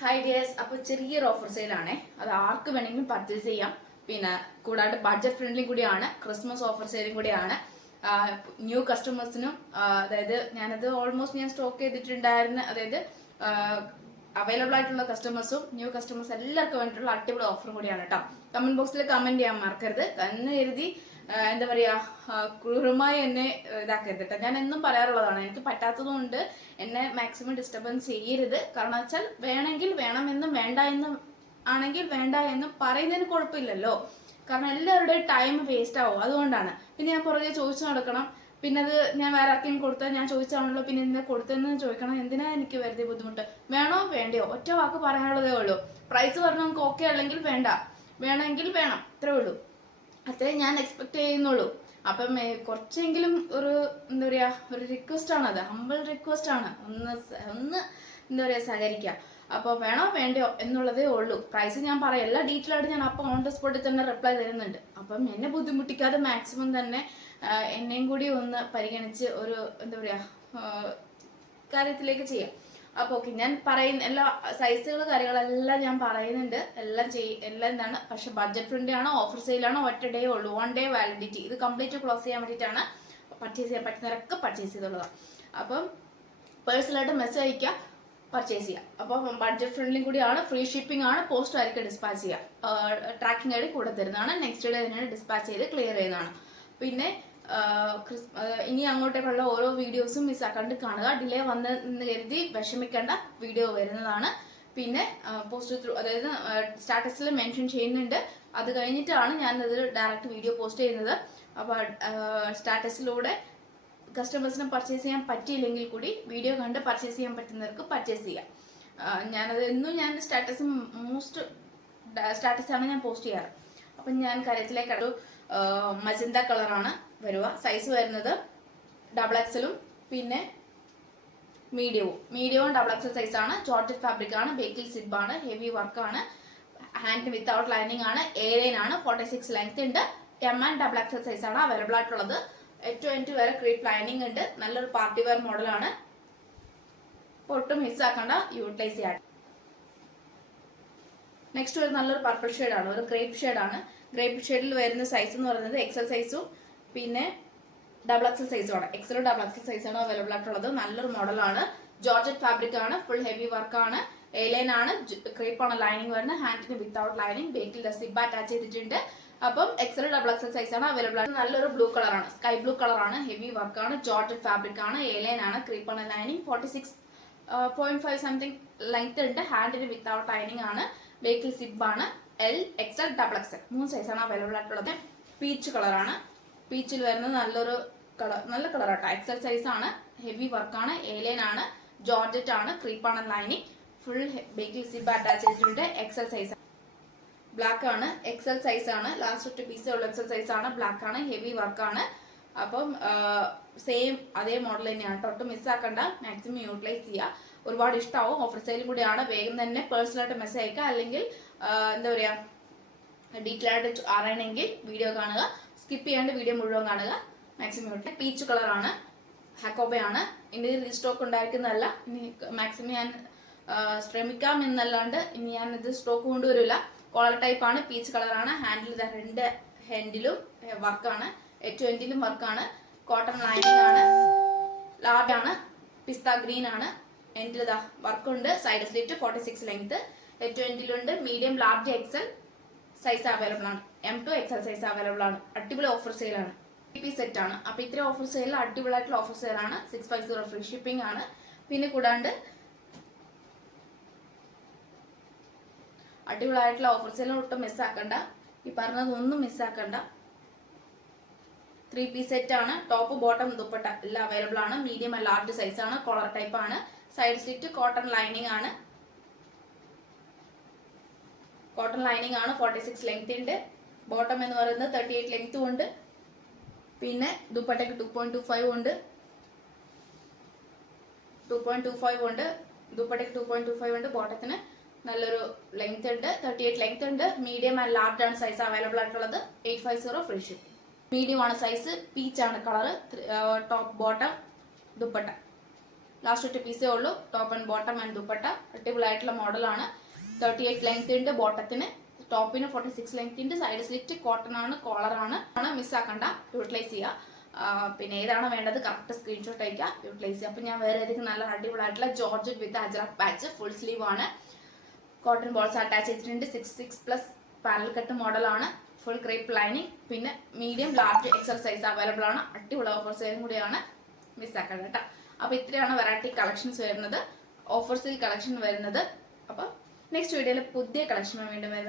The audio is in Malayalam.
ഹായ് ഡിയേഴ്സ്, അപ്പോൾ ചെറിയൊരു ഓഫർ സെയിലാണേ. അത് ആർക്ക് വേണമെങ്കിലും പർച്ചേസ് ചെയ്യാം. പിന്നെ കൂടാതെ ബഡ്ജറ്റ് ഫ്രണ്ട്ലി കൂടിയാണ്, ക്രിസ്മസ് ഓഫർ സെയിലും കൂടിയാണ്. ന്യൂ കസ്റ്റമേഴ്സിനും അതായത് ഞാനത് ഓൾമോസ്റ്റ് ഞാൻ സ്റ്റോക്ക് ചെയ്തിട്ടുണ്ടായിരുന്ന, അതായത് അവൈലബിൾ ആയിട്ടുള്ള കസ്റ്റമേഴ്സും ന്യൂ കസ്റ്റമേഴ്സ് എല്ലാവർക്കും വേണ്ടിയിട്ടുള്ള അടിപൊളി ഓഫറും കൂടിയാണ് കേട്ടോ. കമന്റ് ബോക്സിൽ കമന്റ് ചെയ്യാൻ മറക്കരുത്. എന്ന് കരുതി എന്താ പറയാ, ക്രൂരമായി എന്നെ ഇതാക്കരുത് കേട്ടോ. ഞാൻ എന്നും പറയാറുള്ളതാണ്, എനിക്ക് പറ്റാത്തതുകൊണ്ട് എന്നെ മാക്സിമം ഡിസ്റ്റർബൻസ് ചെയ്യരുത്. കാരണം വെച്ചാൽ വേണമെങ്കിൽ വേണമെന്നും വേണ്ട എന്നും ആണെങ്കിൽ വേണ്ട എന്നും പറയുന്നതിന് കുഴപ്പമില്ലല്ലോ. കാരണം എല്ലാവരുടെയും ടൈം വേസ്റ്റ് ആവും, അതുകൊണ്ടാണ്. പിന്നെ ഞാൻ പുറകെ ചോദിച്ചു നടക്കണം. പിന്നെ അത് ഞാൻ വേറെ ആർക്കെങ്കിലും കൊടുത്താൽ ഞാൻ ചോദിച്ചാണല്ലോ പിന്നെ എന്തിനാ കൊടുത്തതെന്ന് ചോദിക്കണം. എന്തിനാ എനിക്ക് വെറുതെ ബുദ്ധിമുട്ട്? വേണോ വേണ്ടയോ ഒറ്റ വാക്ക് പറയാനുള്ളതേ ഉള്ളൂ. പ്രൈസ് പറഞ്ഞാൽ നമുക്ക് ഓക്കെ അല്ലെങ്കിൽ വേണ്ട, വേണമെങ്കിൽ വേണം, ഇത്രേ ഉള്ളൂ. അത്രേ ഞാൻ എക്സ്പെക്ട് ചെയ്യുന്നുള്ളൂ. അപ്പം കുറച്ചെങ്കിലും ഒരു എന്താ പറയാ, ഒരു റിക്വസ്റ്റ് ആണ്, അത് ഹമ്പിൾ റിക്വസ്റ്റ് ആണ്. ഒന്ന് എന്താ പറയാ, സഹകരിക്കുക. അപ്പോൾ വേണോ വേണ്ടയോ എന്നുള്ളതേ ഉള്ളൂ. പ്രൈസ് ഞാൻ പറയാം, എല്ലാ ഡീറ്റെയിൽ ആയിട്ട് ഞാൻ അപ്പം ഓൺ ദ സ്പോട്ടിൽ തന്നെ റിപ്ലൈ തരുന്നുണ്ട്. അപ്പം എന്നെ ബുദ്ധിമുട്ടിക്കാതെ മാക്സിമം തന്നെ എന്നെയും കൂടി ഒന്ന് പരിഗണിച്ച് ഒരു എന്താ പറയാ കാര്യത്തിലേക്ക് ചെയ്യാം. അപ്പോൾ ഓക്കെ, ഞാൻ പറയുന്ന എല്ലാ സൈസുകൾ കാര്യങ്ങളെല്ലാം ഞാൻ പറയുന്നുണ്ട്. എല്ലാം എന്താണ്, പക്ഷെ ബഡ്ജറ്റ് ഫ്രണ്ട്ലി ആണ്, ഓഫർ സെയിലാണ്, ഒറ്റ ഡേ ഉള്ളൂ, 1 day വാലിഡിറ്റി. ഇത് കംപ്ലീറ്റ് ക്ലോസ് ചെയ്യാൻ വേണ്ടിയിട്ടാണ്. പർച്ചേസ് ചെയ്യാൻ പറ്റുന്നവരൊക്കെ പർച്ചേസ് ചെയ്തുള്ളതാണ്. അപ്പം പേഴ്സണലായിട്ട് മെസ്സേജ് അയക്കുക, പർച്ചേസ് ചെയ്യുക. അപ്പോൾ ബഡ്ജറ്റ് ഫ്രണ്ട്ലി കൂടിയാണ്, ഫ്രീ ഷിപ്പിംഗ് ആണ്, പോസ്റ്റ് ആയിരിക്കും ഡിസ്പാച്ച് ചെയ്യുക. ട്രാക്കിംഗ് ഐഡി കൂടെ തരുന്നതാണ്, നെക്സ്റ്റ് ഡേ തന്നെയാണ് ഡിസ്പാച്ച് ചെയ്ത് ക്ലിയർ ചെയ്യുന്നതാണ്. പിന്നെ ഇനി അങ്ങോട്ടേക്കുള്ള ഓരോ വീഡിയോസും മിസ്സാക്കാണ്ട് കാണുക. ഡിലേ വന്നെന്ന് കരുതി വിഷമിക്കേണ്ട, വീഡിയോ വരുന്നതാണ്. പിന്നെ പോസ്റ്റ് ത്രൂ, അതായത് സ്റ്റാറ്റസിൽ മെൻഷൻ ചെയ്യുന്നുണ്ട്. അത് കഴിഞ്ഞിട്ടാണ് ഞാനത് ഡയറക്റ്റ് വീഡിയോ പോസ്റ്റ് ചെയ്യുന്നത്. അപ്പോൾ സ്റ്റാറ്റസിലൂടെ കസ്റ്റമേഴ്സിന് പർച്ചേസ് ചെയ്യാൻ പറ്റിയില്ലെങ്കിൽ കൂടി വീഡിയോ കണ്ട് പർച്ചേസ് ചെയ്യാൻ പറ്റുന്നവർക്ക് പർച്ചേസ് ചെയ്യാം. ഞാനത് എന്നും ഞാൻ സ്റ്റാറ്റസാണ് ഞാൻ പോസ്റ്റ് ചെയ്യാറ്. അപ്പം ഞാൻ കാര്യത്തിലേക്ക് ഒരു മജന്ത കളറാണ് വരിക. സൈസ് വരുന്നത് XXL പിന്നെ മീഡിയവും XXL സൈസാണ്. ജോർജറ്റ് ഫാബ്രിക് ആണ്, ബേക്കിൽ സിബ് ആണ്, ഹെവി വർക്കാണ്, ഹാൻഡ് വിത്തൗട്ട് ലൈനിങ് ആണ്, A-line ആണ്, 46 ലെങ്ത് ഉണ്ട്. M and XXL സൈസാണ് അവൈലബിൾ ആയിട്ടുള്ളത്. ഏറ്റവും എൻഡ് വരെ ക്രീപ്പ് ലൈനിങ് ഉണ്ട്. നല്ലൊരു പാർട്ടി വെയർ മോഡലാണ്, ഒട്ടും മിസ്സാക്കണ്ട, യൂട്ടിലൈസ് ചെയ്യാൻ. നെക്സ്റ്റ് ഒരു നല്ലൊരു പർപ്പിൾ ഷെയ്ഡാണ്, ഒരു ഗ്രേപ്പ് ഷെയ്ഡാണ്. ഗ്രേപ്പ് ഷെയ്ഡിൽ വരുന്ന സൈസ് എന്ന് പറയുന്നത് XL സൈസും പിന്നെ XXL സൈസുമാണ്. XL XXL സൈസാണ് അവൈലബിൾ ആയിട്ടുള്ളത്. നല്ലൊരു മോഡലാണ്, ജോർജറ്റ് ഫാബ്രിക് ആണ്, ഫുൾ ഹെവി വർക്കാണ്, A-line ആണ്, ക്രീപ്പാണ് ലൈനിങ് വരുന്നത്, ഹാൻഡിന് വിത്തൗട്ട് ലൈനിങ്, ബേക്കിൽ സിബ് അറ്റാച്ച് ചെയ്തിട്ടുണ്ട്. അപ്പം XL XXL സൈസാണ് അവൈലബിൾ ആണ്. നല്ലൊരു ബ്ലൂ കളറാണ്, സ്കൈ ബ്ലൂ കളറാണ്, ഹെവി വർക്കാണ്, ജോർജറ്റ് ഫാബ്രിക് ആണ്, A-line ആണ്, ക്രീപ്പാണ് ലൈനിങ്, 46.5 സംതിങ് ലെങ്ത് ഉണ്ട്, ഹാൻഡിന് വിത്തൗട്ട് ലൈനിങ് ആണ്, ബേക്കിൽ സിബ് ആണ്. L, XL, XXL 3 സൈസാണ് അവൈലബിൾ ആയിട്ടുള്ളത്. പീച്ച് കളറാണ്, പീച്ചിൽ വരുന്നത് നല്ല കളറാട്ടോ. XL സൈസാണ്, ഹെവി വർക്കാണ്, A-line ആണ്, ജോർജറ്റ് ആണ്, ക്രീപ്പാണ് ലൈനിങ്, ഫുൾ ബേക്കിൽ സിബ് അറ്റാച്ച് ചെയ്തിട്ടുണ്ട്. XL സൈസ് ബ്ലാക്ക് ആണ്, XL സൈസാണ്, ലാസ്റ്റ് 2 പീസേ ഉള്ള XL സൈസാണ്, ബ്ലാക്ക് ആണ്, ഹെവി വർക്കാണ്. അപ്പം സെയിം അതേ മോഡൽ തന്നെയാണ് കേട്ടോ, ഒട്ടും മിസ്സാക്കണ്ട, മാക്സിമം യൂട്ടിലൈസ് ചെയ്യുക. ഒരുപാട് ഇഷ്ടമാവും, ഓഫർ സെയിലും കൂടിയാണ്. വേഗം തന്നെ പേഴ്സണലായിട്ട് മെസ്സേജ് അയക്കുക, അല്ലെങ്കിൽ എന്താ പറയുക, ഡീറ്റെയിൽ ആയിട്ട് അറിയണമെങ്കിൽ വീഡിയോ കാണുക, സ്കിപ്പ് ചെയ്യാണ്ട് വീഡിയോ മുഴുവൻ കാണുക. Maximum utilise. പീച്ച് കളറാണ്, ഹാക്കോബയാണ്. ഇനി റീസ്റ്റോക്ക് ഉണ്ടായിരിക്കുന്നതല്ല, ഇനി മാക്സിമം ഞാൻ ശ്രമിക്കാം എന്നല്ലാണ്ട് ഇനി ഞാൻ ഇത് സ്റ്റോക്ക് കൊണ്ടുവരില്ല. കോളർ ടൈപ്പ് ആണ്, പീച്ച് കളറാണ്, ഹാൻഡിൽ 2 ഹാൻഡിലും വർക്കാണ്, ഏറ്റവും എൻഡിലും വർക്കാണ്, കോട്ടൺ ലൈനിങ് ആണ്, ലാർജ് ആണ്, പിസ്ത ഗ്രീൻ ആണ്, എൻഡിൽ വർക്കുണ്ട്, സൈഡ് സ്ലിറ്റ് 46 ലെങ്ത്, ഏറ്റവും എൻഡിലുണ്ട്. Medium, large, XL size available ആണ്, M to XL size available ആണ്. അടിപൊളി ഓഫർ സെയിലാണ്, 3 പീസ് സെറ്റ് ആണ്. അപ്പോൾ ഇത്രയും ഓഫർ സെയിൽ അടിപൊളിയായിട്ടുള്ള ഓഫർ സെയിലാണ്. 650 ഫ്രീ ഷിപ്പിംഗ് ആണ്. പിന്നെ കൂടാണ്ട് അടിപൊളിയായിട്ടുള്ള ഓഫർ സെയിലും ഒട്ടും മിസ്സാക്കണ്ട, ഈ പറഞ്ഞതൊന്നും മിസ്സാക്കണ്ട. 3 പീസ് സെറ്റ് ആണ്. ടോപ്പ് ബോട്ടം ദുപ്പട്ട എല്ലാം അവൈലബിൾ ആണ്. മീഡിയം ലാർജ് സൈസ് ആണ്, കോളർ ടൈപ്പ് ആണ്, സൈഡ് സ്ലിറ്റ് കോട്ടൺ ലൈനിങ് ആണ്, 46 ലെങ്ത് ഉണ്ട്. ബോട്ടം എന്ന് പറയുന്നത് 38 ലെങ്ത്തും ഉണ്ട്. പിന്നെ ദുപ്പട്ടയ്ക്ക് 2.25 ഉണ്ട്, 2.25 ഉണ്ട്, ദുപ്പട്ടയ്ക്ക് 2.25 ഉണ്ട്. ബോട്ടത്തിന് നല്ലൊരു ലെങ്ത് ഉണ്ട്, 38 ലെങ്ത് ഉണ്ട്. മീഡിയം ആൻഡ് ലാർജ് ആണ് സൈസ് അവൈലബിൾ ആയിട്ടുള്ളത്. 850 ഫ്രീ ഷിപ്പ്. മീഡിയം ആണ് സൈസ്, പീച്ച് ആണ് colour, top bottom dupatta last ഒറ്റ പീസേ ഉള്ളൂ. Top and bottom and dupatta അടിപൊളിയായിട്ടുള്ള മോഡലാണ്. 38 ലെങ്ത് ഉണ്ട് ബോട്ടത്തിന്, ടോപ്പിന് 46 ലെങ്ത് ഉണ്ട്. സൈഡ് സ്ലിറ്റ് കോട്ടൺ ആണ്, കോളർ ആണ്. മിസ്സാക്കണ്ട, യൂട്ടിലൈസ് ചെയ്യുക. പിന്നെ ഏതാണ് വേണ്ടത് കറക്റ്റ് സ്ക്രീൻഷോട്ട് അയക്കുക, യൂട്ടിലൈസ് ചെയ്യുക. അപ്പം ഞാൻ വേറെ ഏതെങ്കിലും നല്ല അടിപൊളിയായിട്ടുള്ള georgette with ajrak patch full sleeve ആണ്, കോട്ടൺ ബോൾസ് അറ്റാച്ച് ചെയ്തിട്ടുണ്ട്. 6+ പാനൽ കട്ട് മോഡലാണ്, ഫുൾ ക്രേപ്പ് ലൈനിങ്. പിന്നെ medium large XL size available ആണ്. അടിപൊളി ഓഫർ സെയിലും കൂടിയാണ്, മിസ്സാക്കണ്ട കേട്ടോ. അപ്പോൾ ഇത്രയാണ് വെറൈറ്റി കളക്ഷൻസ് വരുന്നത്, ഓഫർ സെയിൽ കളക്ഷൻ വരുന്നത്. അപ്പോൾ നെക്സ്റ്റ് വീഡിയോയിൽ പുതിയ കളക്ഷൻ വീണ്ടും വരുന്നത്.